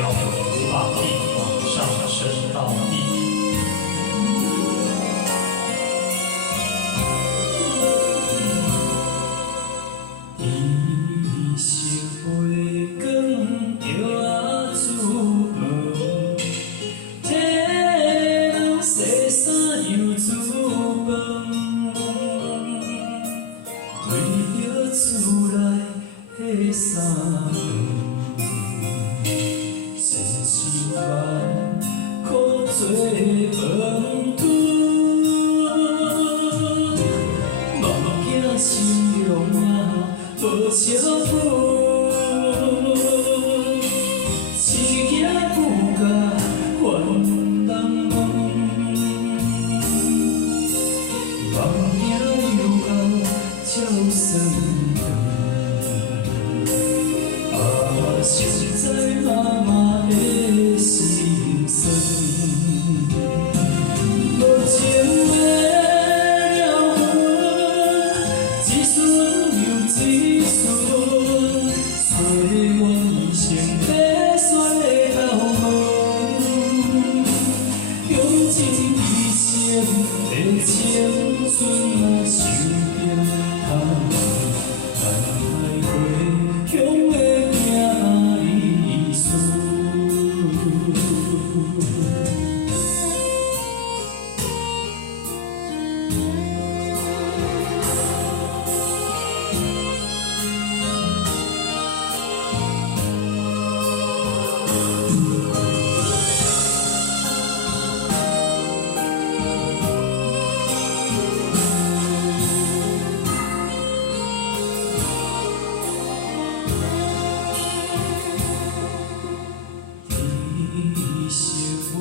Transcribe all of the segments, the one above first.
了无法地往上升到地。伊是花光着啊出门，体软洗衫又煮饭，为着厝内的衫千辛万苦做饭团，目镜心容啊无笑分。只惊不甲烦人问，梦境又到照算长，实在妈妈的心酸。无情的了分，一瞬又一瞬，岁月已成白雪的头毛，用尽一生的青春啊，想着叹海花香的行离顺。伊是花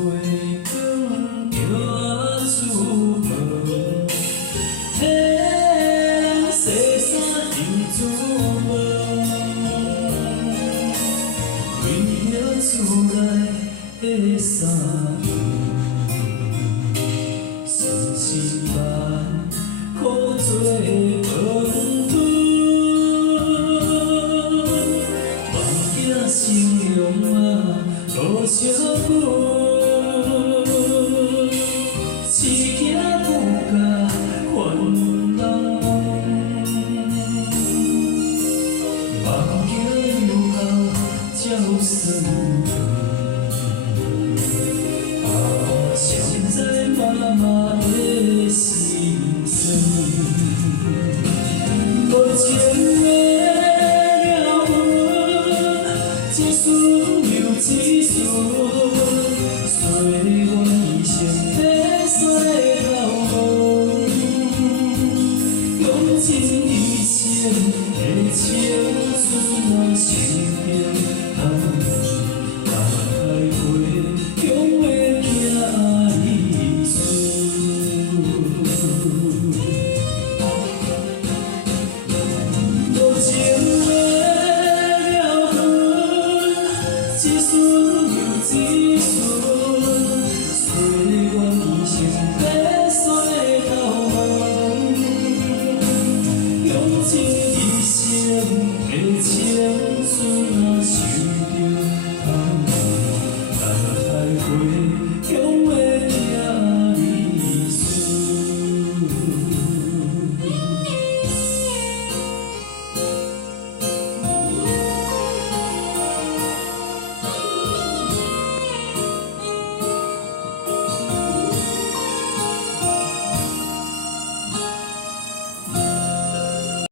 光着啊出门，体软洗衫又煮饭，为着厝内的衫千辛万苦做饭团，目镜心容啊无笑分。